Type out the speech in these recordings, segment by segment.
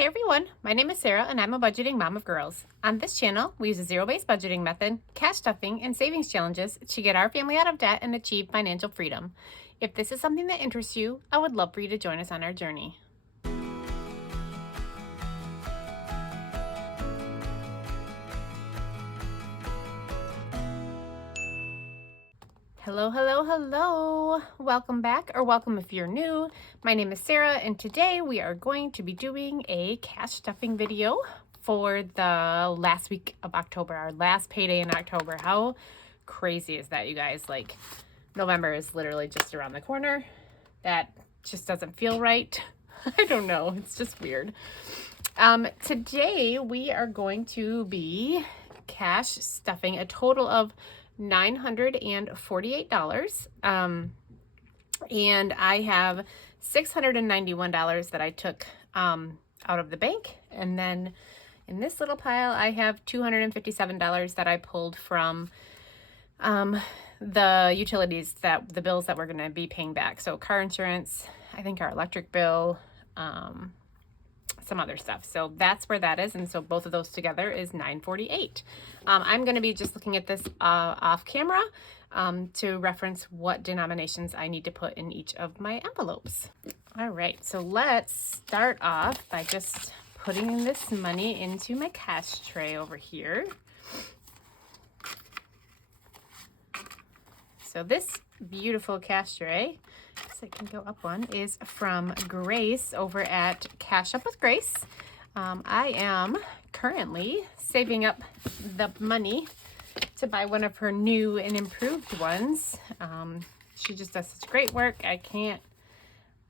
Hey everyone, my name is Sarah and I'm a budgeting mom of girls. On this channel, we use a zero-based budgeting method, cash stuffing, and savings challenges to get our family out of debt and achieve financial freedom. If this is something that interests you, I would love for you to join us on our journey. Hello, hello, hello. Welcome back, or welcome if you're new. My name is Sarah, and today we are going to be doing a cash stuffing video for the last week of October, our last payday in October. How crazy is that, you guys? Like, November is literally just around the corner. That just doesn't feel right. I don't know. It's just weird. Today we are going to be cash stuffing a total of $948. And I have $691 that I took out of the bank. And then in this little pile, I have $257 that I pulled from the utilities, the bills that we're going to be paying back. So car insurance, I think our electric bill, some other stuff. So that's where that is. And so both of those together is $948. I'm going to be just looking at this off camera to reference what denominations I need to put in each of my envelopes. All right, so let's start off by just putting this money into my cash tray over here. So this beautiful cash tray, so it can go up one, is from Grace over at Cash Up with Grace. I am currently saving up the money to buy one of her new and improved ones. She just does such great work. I can't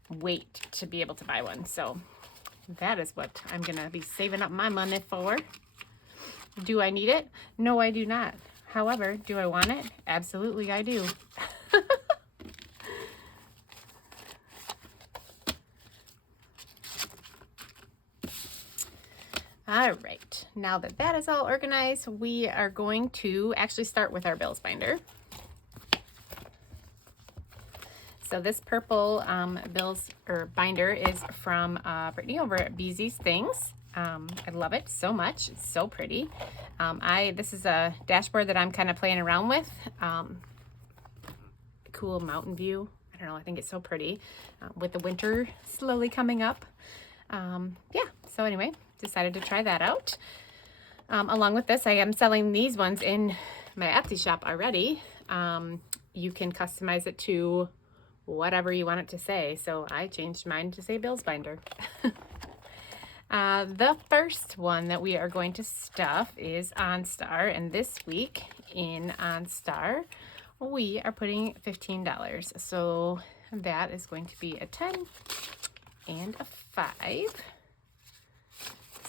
wait to be able to buy one. So that is what I'm gonna be saving up my money for. Do I need it? No, I do not. However, do I want it? Absolutely, I do. All right, now that that is all organized, we are going to actually start with our bills binder. So this purple bills or binder is from Brittany over at Beezy's Things. I love it so much. It's so pretty. This is a dashboard that I'm kind of playing around with. Cool mountain view. I don't know. I think it's so pretty with the winter slowly coming up. Yeah. So anyway, decided to try that out. Along with this, I am selling these ones in my Etsy shop already. You can customize it to whatever you want it to say. So I changed mine to say bills binder. The first one that we are going to stuff is OnStar, and this week in OnStar we are putting $15. So that is going to be a 10 and a 5.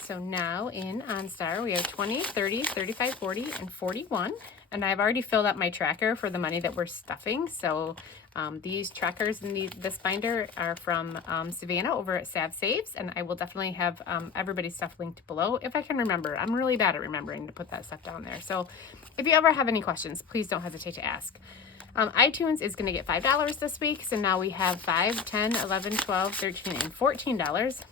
So now in OnStar we have 20, 30, 35, 40, and 41. And I've already filled up my tracker for the money that we're stuffing. So these trackers in this binder are from Savannah over at Sav Saves, and I will definitely have everybody's stuff linked below if I can remember. I'm really bad at remembering to put that stuff down there. So if you ever have any questions, please don't hesitate to ask. iTunes is going to get $5 this week. So now we have $5, $10, $11, $12, $13, and $14,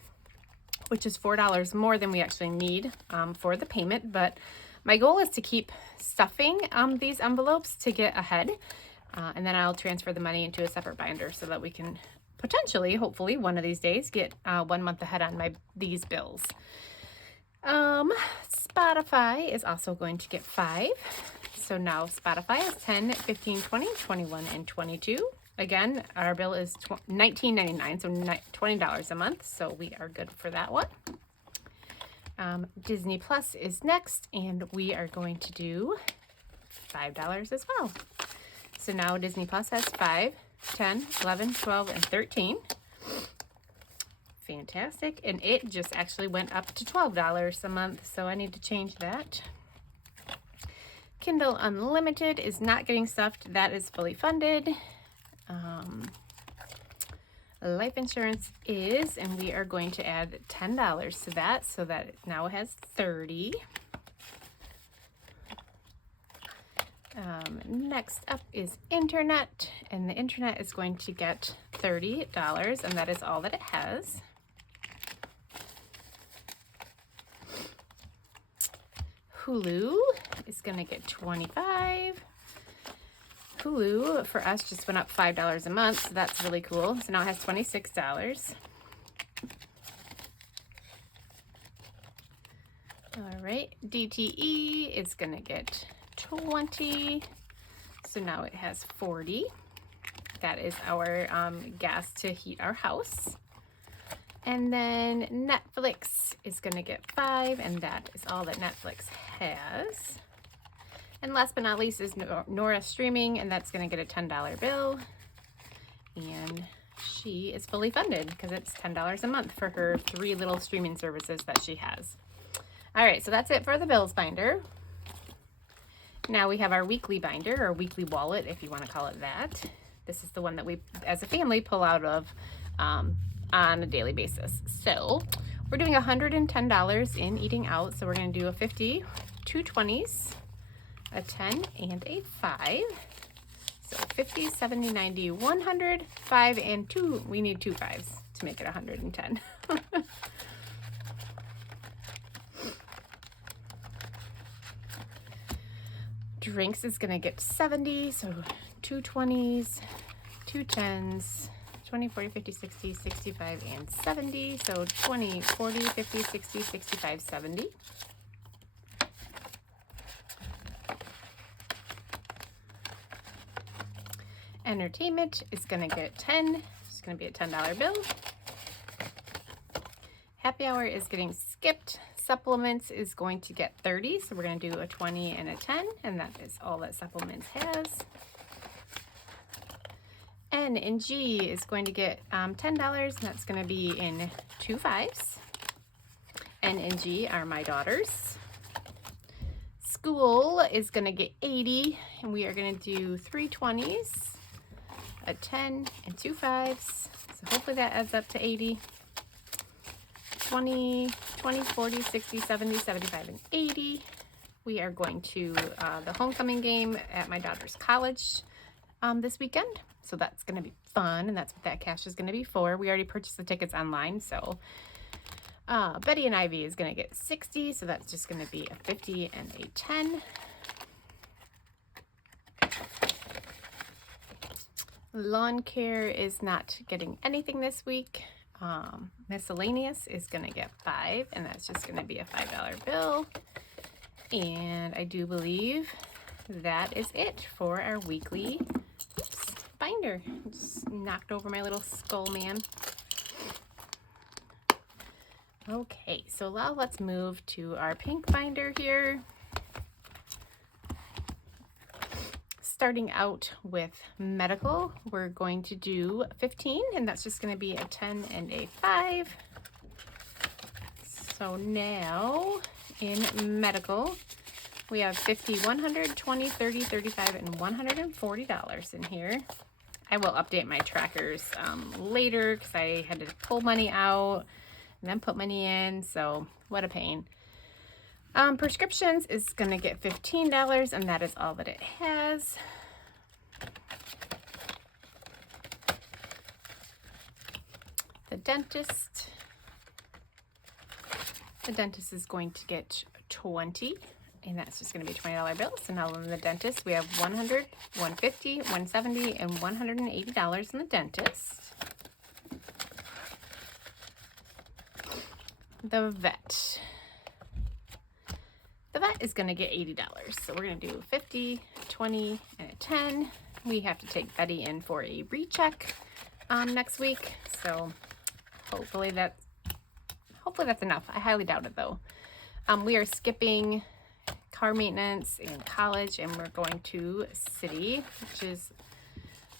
which is $4 more than we actually need for the payment. But my goal is to keep stuffing these envelopes to get ahead. And then I'll transfer the money into a separate binder so that we can potentially, hopefully, one of these days get 1 month ahead on these bills. Spotify is also going to get 5. So now Spotify is 10, 15, 20, 21, and 22. Again, our bill is $19.99, so $20 a month. So we are good for that one. Disney Plus is next, and we are going to do $5 as well. So now Disney Plus has 5, 10, 11, 12, and 13. Fantastic. And it just actually went up to $12 a month, so I need to change that. Kindle Unlimited is not getting stuffed. That is fully funded. Life insurance is, and we are going to add $10 to that so that it now has 30. Next up is internet, and the internet is going to get $30, and that is all that it has. Hulu is going to get $25. Hulu for us just went up $5 a month, so that's really cool. So now it has $26. All right, DTE is going to get 20, so now it has 40. That is our gas to heat our house. And then Netflix is going to get 5, and that is all that Netflix has. And last but not least is Nora Streaming, and that's going to get a $10 bill. And she is fully funded because it's $10 a month for her 3 little streaming services that she has. All right, so that's it for the bills binder. Now we have our weekly binder, or weekly wallet, if you want to call it that. This is the one that we, as a family, pull out of on a daily basis. So we're doing $110 in eating out. So we're going to do a 50, 2 20s, a 10, and a 5. So 50, 70, 90, 100, 5, and 2. We need 2 5s to make it 110. Drinks is going to get 70, so 2 20s, 2 10s, 20, 40, 50, 60, 65, and 70. So 20, 40, 50, 60, 65, 70. Entertainment is going to get 10. It's going to be a $10 bill. Happy hour is getting skipped. Supplements is going to get 30. So we're going to do a 20 and a 10. And that is all that supplements has. N and G is going to get $10. And that's going to be in 2 5s. N and G are my daughters. School is going to get 80. And we are going to do 3 20s. A 10 and 2 5s. So hopefully that adds up to 80. 20, 40, 60, 70, 75, and 80. We are going to the homecoming game at my daughter's college this weekend. So that's going to be fun, and that's what that cash is going to be for. We already purchased the tickets online, so Betty and Ivy is going to get 60, so that's just going to be a 50 and a 10. Lawn care is not getting anything this week. Miscellaneous is going to get 5, and that's just going to be a $5 bill. And I do believe that is it for our weekly binder. Just knocked over my little skull man. Okay, so now let's move to our pink binder here. Starting out with medical, we're going to do 15, and that's just going to be a 10 and a 5. So now in medical, we have 50, 100, 20, 30, 35, and $140 in here. I will update my trackers later because I had to pull money out and then put money in, so what a pain. Prescriptions is going to get $15, and that is all that it has. The dentist is going to get 20, and that's just going to be a $20 bill. So now in the dentist, we have 100, 150, 170, and $180 in the dentist. The vet is going to get $80. So we're going to do 50, 20, and a 10. We have to take Betty in for a recheck next week. So hopefully that's enough. I highly doubt it though. We are skipping car maintenance and college, and we're going to city, which is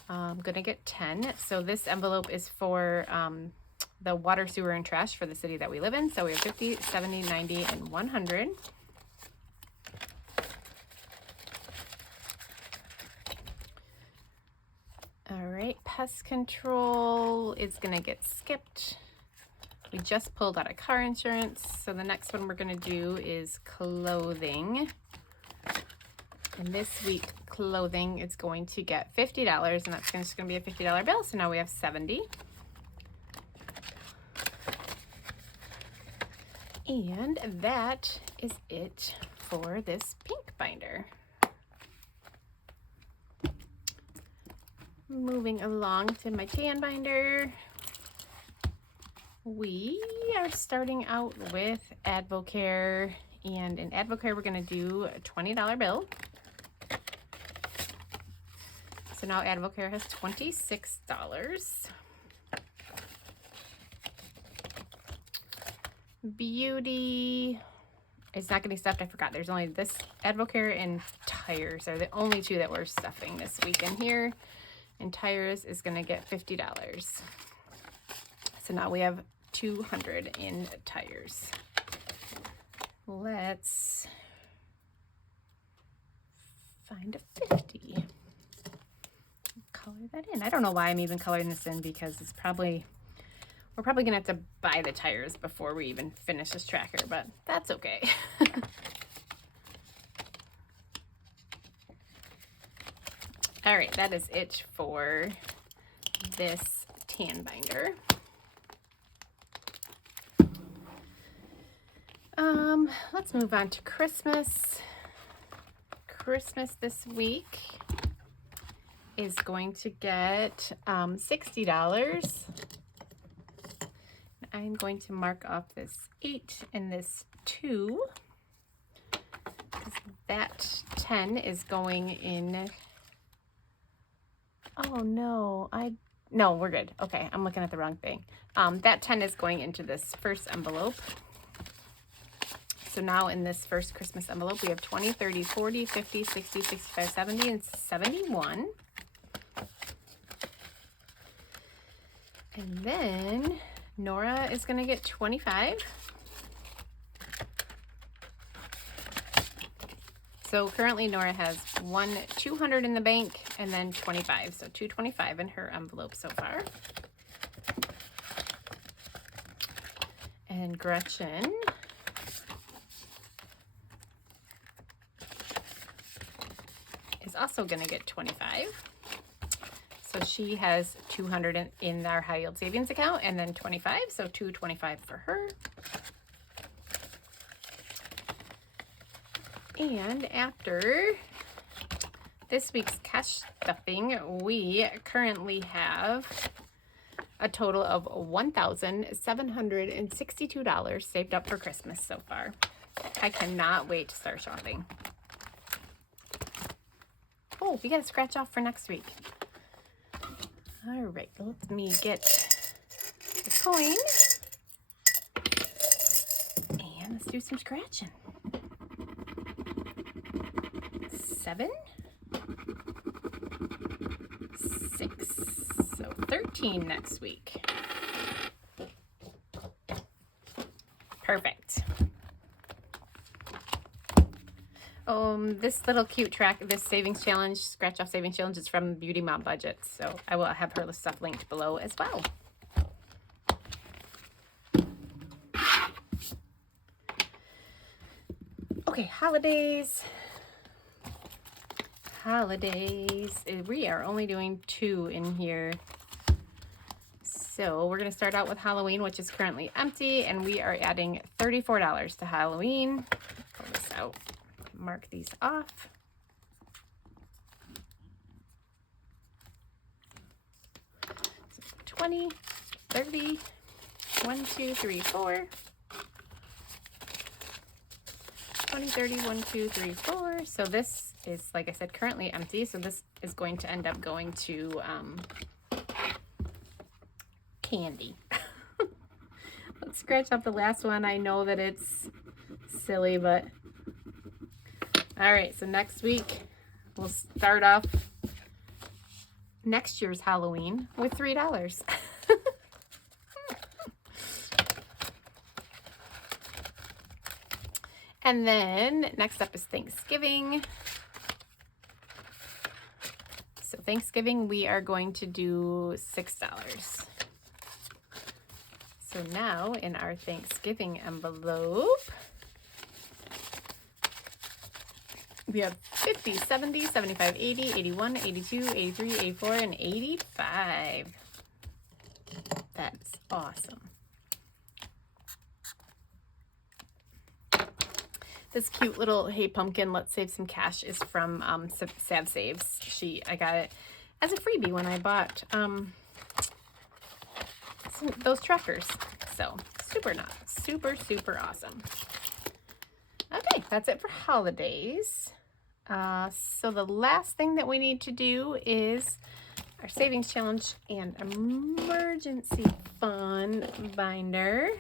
going to get 10. So this envelope is for the water, sewer, and trash for the city that we live in. So we have 50, 70, 90, and 100. All right, pest control is going to get skipped. We just pulled out of car insurance. So the next one we're going to do is clothing. And this week, clothing is going to get $50, and that's just going to be a $50 bill. So now we have 70. And that is it for this pink binder. Moving along to my tan binder, we are starting out with Advocare, and in Advocare we're going to do a $20 bill. So now Advocare has $26. Beauty, it's not getting stuffed. I forgot. There's only this Advocare and tires are the only two that we're stuffing this week in here. And tires is going to get $50. So now we have 200 in tires. Let's find a 50. Color that in. I don't know why I'm even coloring this in, because it's probably, we're probably gonna have to buy the tires before we even finish this tracker, but that's okay. All right, that is it for this tan binder. Let's move on to Christmas. Christmas this week is going to get $60. I'm going to mark off this 8 and this 2, because that 10 is going in. Oh no, no, we're good. Okay, I'm looking at the wrong thing. That 10 is going into this first envelope. So now in this first Christmas envelope, we have 20, 30, 40, 50, 60, 65, 70, and 71. And then Nora is going to get 25. So currently Nora has 200 in the bank and then 25. So 225 in her envelope so far. And Gretchen is also going to get 25. So she has 200 in our high yield savings account and then 25. So 225 for her. And after this week's cash stuffing, we currently have a total of $1,762 saved up for Christmas so far. I cannot wait to start shopping. Oh, we got to scratch off for next week. All right, let me get the coin. And let's do some scratching. 7, 6, so 13 next week. Perfect. This little cute this savings challenge, scratch off savings challenge, is from Beauty Mom Budgets, so I will have her stuff linked below as well. Okay, holidays. We are only doing 2 in here. So we're going to start out with Halloween, which is currently empty, and we are adding $34 to Halloween. Pull this out, mark these off. So 20, 30, 1, 2, 3, 4. 20, 30, 1, 2, 3, 4. So this is, like I said, currently empty. So this is going to end up going to candy. Let's scratch off the last one. I know that it's silly, but all right. So next week we'll start off next year's Halloween with $3. And then next up is Thanksgiving. So Thanksgiving, we are going to do $6. So now in our Thanksgiving envelope, we have 50, 70, 75, 80, 81, 82, 83, 84, and 85. That's awesome. This cute little Hey Pumpkin, Let's Save Some Cash is from Sad Saves. I got it as a freebie when I bought those trackers. So super awesome. Okay, that's it for holidays. So the last thing that we need to do is our savings challenge and emergency fund binder.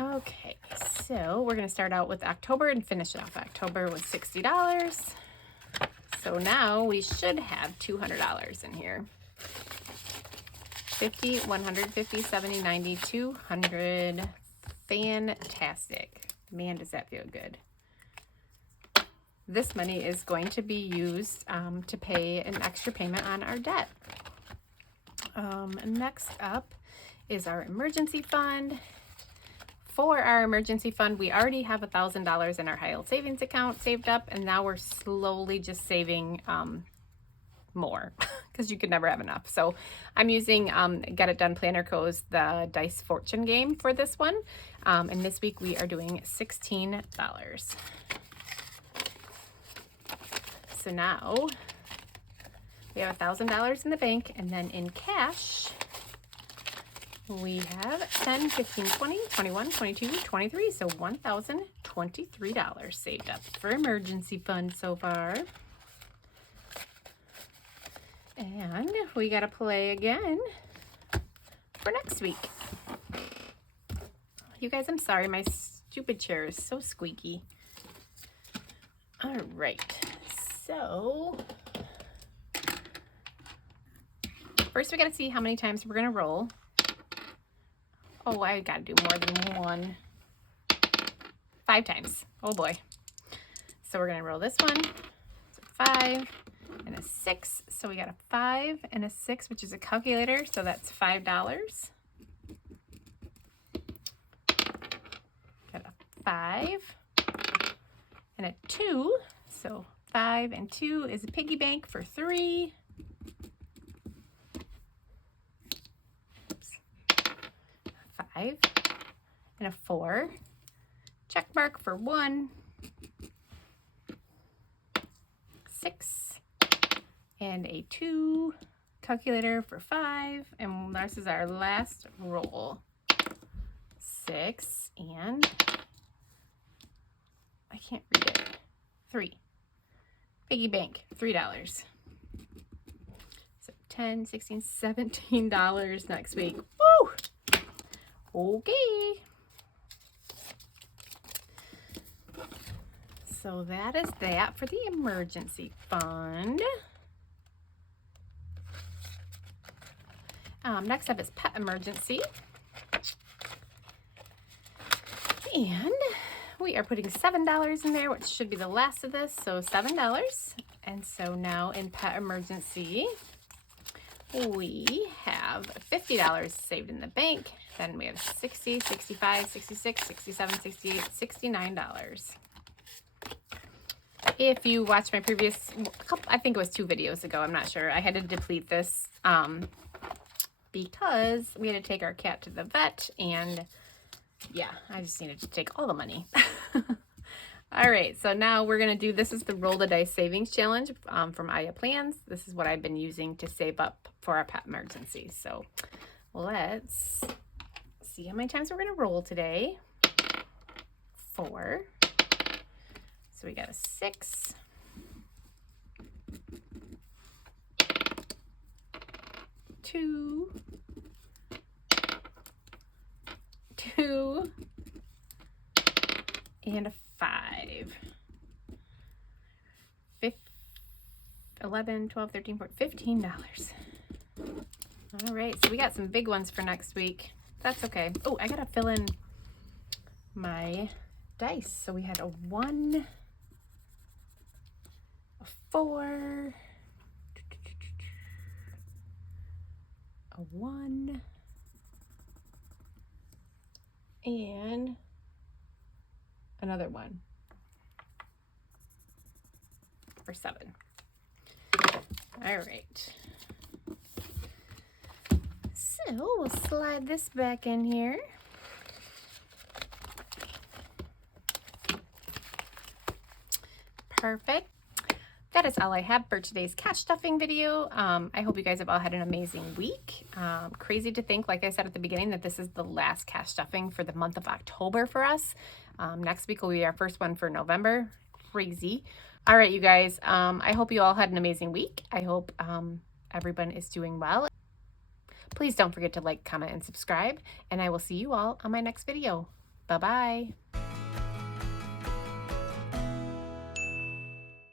Okay, so we're going to start out with October and finish it off. October was $60. So now we should have $200 in here. 50, 150, 70, 90, 200. Fantastic. Man, does that feel good. This money is going to be used to pay an extra payment on our debt. Next up is our emergency fund. For our emergency fund, we already have $1,000 in our high yield savings account saved up, and now we're slowly just saving more because you could never have enough. So I'm using Get It Done Planner Co's the Dice Fortune game for this one, and this week we are doing $16. So now we have $1,000 in the bank, and then in cash we have 10, 15, 20, 21, 22, 23, so $1,023 saved up for emergency fund so far. And we got to play again for next week. You guys, I'm sorry, my stupid chair is so squeaky. All right, so first we got to see how many times we're going to roll. Oh, I got to do more than one. 5 times. Oh boy. So we're going to roll this one. So 5 and a 6. So we got a 5 and a 6, which is a calculator. So that's $5. Got a 5 and a 2. So 5 and 2 is a piggy bank for 3. And a 4, check mark for 1, 6, and a 2, calculator for 5, and this is our last roll. 6, and I can't read it. 3, piggy bank, $3. So 10, 16, $17 next week. Woo! Okay. So that is that for the emergency fund. Next up is pet emergency. And we are putting $7 in there, which should be the last of this. So $7. And so now in pet emergency, we have $50 saved in the bank. Then we have 60, 65, 66, 67, 68, $69. If you watched my previous, I think it was 2 videos ago, I'm not sure. I had to deplete this because we had to take our cat to the vet, and yeah, I just needed to take all the money. All right, so now we're going to do, this is the Roll the Dice Savings Challenge from Aya Plans. This is what I've been using to save up for our pet emergency. So let's see how many times we're going to roll today. 4. So we got a 6. 2. 2. And a 5. 11, 12, 13, 14, $15. All right, so we got some big ones for next week. That's okay. Oh, I gotta fill in my dice. So we had a 1, a 4, a 1, and another 1 for 7. All right. So we'll slide this back in here. Perfect. That is all I have for today's cash stuffing video. I hope you guys have all had an amazing week. Crazy to think, like I said at the beginning, that this is the last cash stuffing for the month of October for us. Next week will be our first one for November. Crazy. All right, you guys, I hope you all had an amazing week. I hope everyone is doing well. Please don't forget to like, comment, and subscribe, and I will see you all on my next video. Bye-bye.